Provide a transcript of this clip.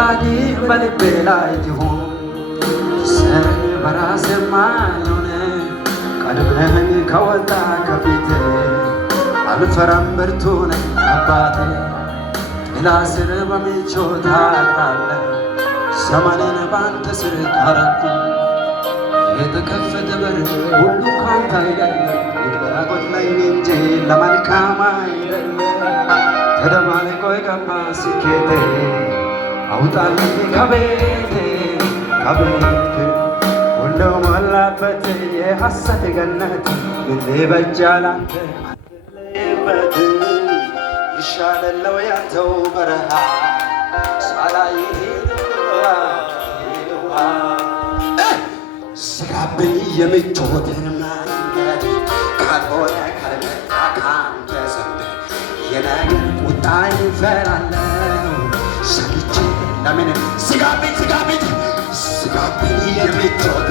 ፈቃድ በልቤ ላይ ይሁን ሰኝ በራስ ማልሆነ ቀድመህን ከወጣ ከፊት አልፈራም ብርቱ ነኝ አባቴ ጥላ ስር በምቾት አድራለሁ ዘመኔን ባንተ ስር ታረኩ የተከፈተ በር ሁሉ ካንተ አይደለም ፍላጎት ላይ እንጂ ለመልካም አይደለም ተደባልቆ የገባ ስኬቴ አውጣልኝ ከቤቴ ሁሉ ሞላበት የሐሰት ገነት ግን ይበጃል አንተ አትለይበት ይሻለለው ያንተው በረሃ ሳላይ ስጋብኝ የምቾትን መንገድ ካልሆነ ካልመጣ ካንተ ዘንድ የነገን ቁጣ ይፈራለው ሰግቼ ለምን ስጋብኝ የምቾት